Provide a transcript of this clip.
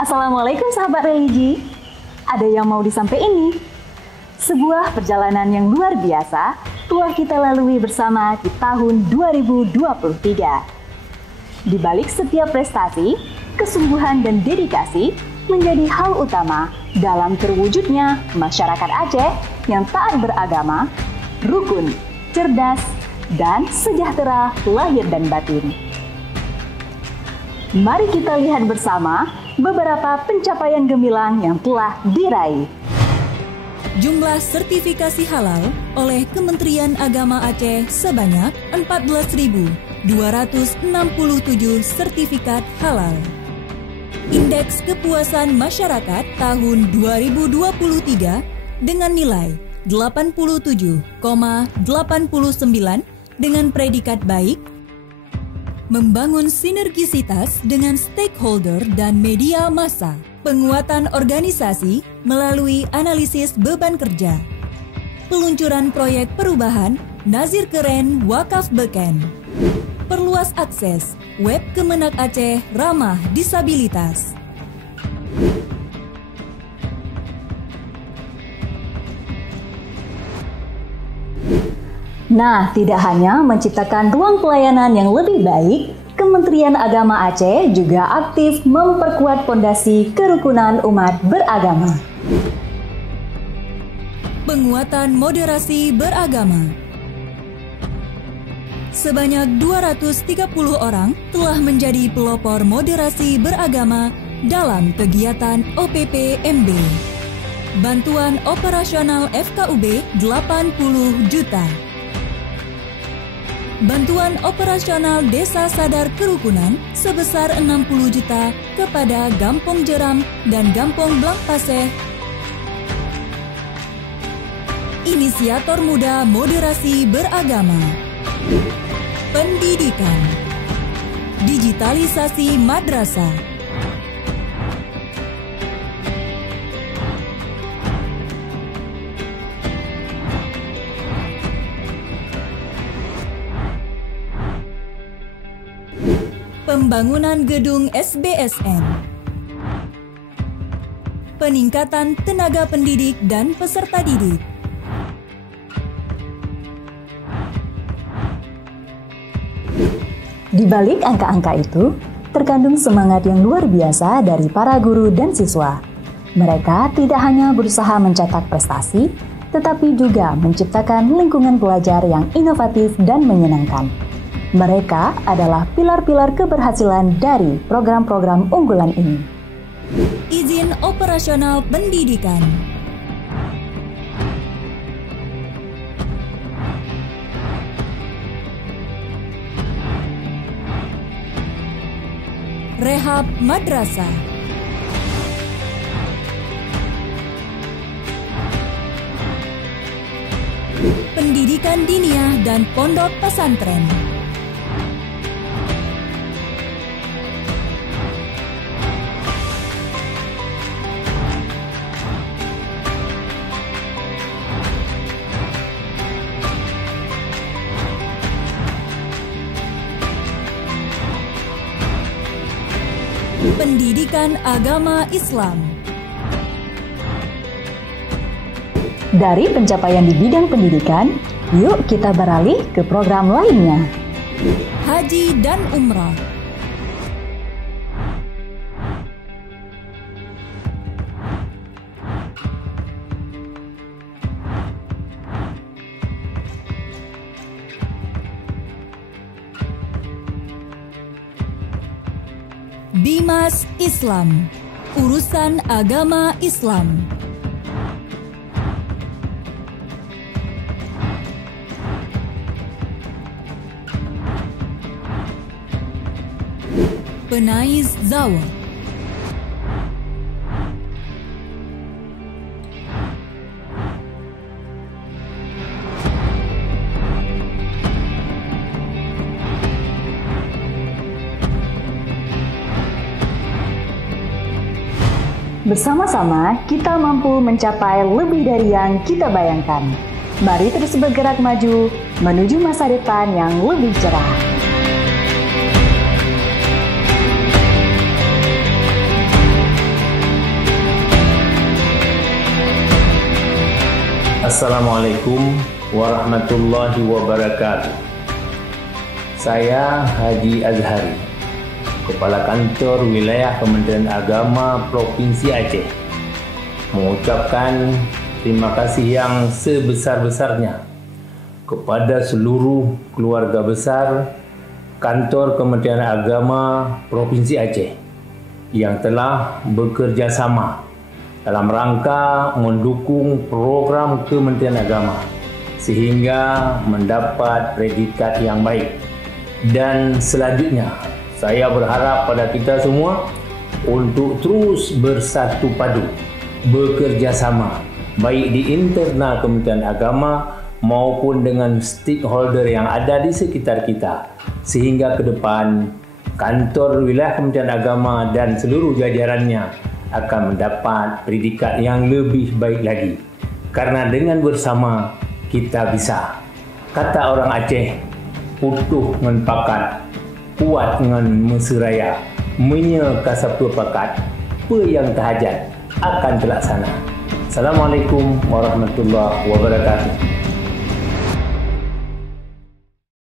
Assalamualaikum sahabat religi. Ada yang mau disampaikan ini? Sebuah perjalanan yang luar biasa telah kita lalui bersama di tahun 2023. Di balik setiap prestasi, kesungguhan dan dedikasi menjadi hal utama dalam terwujudnya masyarakat Aceh yang taat beragama, rukun, cerdas, dan sejahtera lahir dan batin. Mari kita lihat bersama beberapa pencapaian gemilang yang telah diraih. Jumlah sertifikasi halal oleh Kementerian Agama Aceh sebanyak 14.267 sertifikat halal. Indeks kepuasan masyarakat tahun 2023 dengan nilai 87,89 dengan predikat baik, membangun sinergisitas dengan stakeholder dan media massa, penguatan organisasi melalui analisis beban kerja, peluncuran proyek perubahan Nazir Keren Wakaf Beken, perluas akses web Kemenak Aceh ramah disabilitas. Nah, tidak hanya menciptakan ruang pelayanan yang lebih baik, Kementerian Agama Aceh juga aktif memperkuat fondasi kerukunan umat beragama. Penguatan moderasi beragama. Sebanyak 230 orang telah menjadi pelopor moderasi beragama dalam kegiatan OPP-MB. Bantuan operasional FKUB 80 juta. Bantuan operasional Desa Sadar Kerukunan sebesar 60 juta kepada Gampong Jeram dan Gampong Blang Paseh. Inisiator Muda Moderasi Beragama. Pendidikan. Digitalisasi madrasah. Pembangunan gedung SBSN. Peningkatan tenaga pendidik dan peserta didik. Di balik angka-angka itu, terkandung semangat yang luar biasa dari para guru dan siswa. Mereka tidak hanya berusaha mencetak prestasi, tetapi juga menciptakan lingkungan belajar yang inovatif dan menyenangkan. Mereka adalah pilar-pilar keberhasilan dari program-program unggulan ini. Izin operasional pendidikan. Rehab madrasah. Pendidikan diniyah dan pondok pesantren. Pendidikan agama Islam. Dari pencapaian di bidang pendidikan, yuk kita beralih ke program lainnya. Haji dan Umrah. Bimas Islam, urusan agama Islam. Penais Zawa. Bersama-sama kita mampu mencapai lebih dari yang kita bayangkan. Mari terus bergerak maju menuju masa depan yang lebih cerah. Assalamualaikum warahmatullahi wabarakatuh. Saya Haji Azhari, Kepala Kantor Wilayah Kementerian Agama Provinsi Aceh, mengucapkan terima kasih yang sebesar-besarnya kepada seluruh keluarga besar Kantor Kementerian Agama Provinsi Aceh yang telah bekerja sama dalam rangka mendukung program Kementerian Agama sehingga mendapat predikat yang baik. Dan selanjutnya, saya berharap pada kita semua untuk terus bersatu padu, bekerja sama, baik di internal Kementerian Agama maupun dengan stakeholder yang ada di sekitar kita, sehingga ke depan Kantor Wilayah Kementerian Agama dan seluruh jajarannya akan mendapat predikat yang lebih baik lagi. Karena dengan bersama kita bisa. Kata orang Aceh, utuh ngan pakat, kuat ngan meseraya, menye kasapua pakat, pe yang tahajat akan terlaksana. Assalamualaikum warahmatullahi wabarakatuh.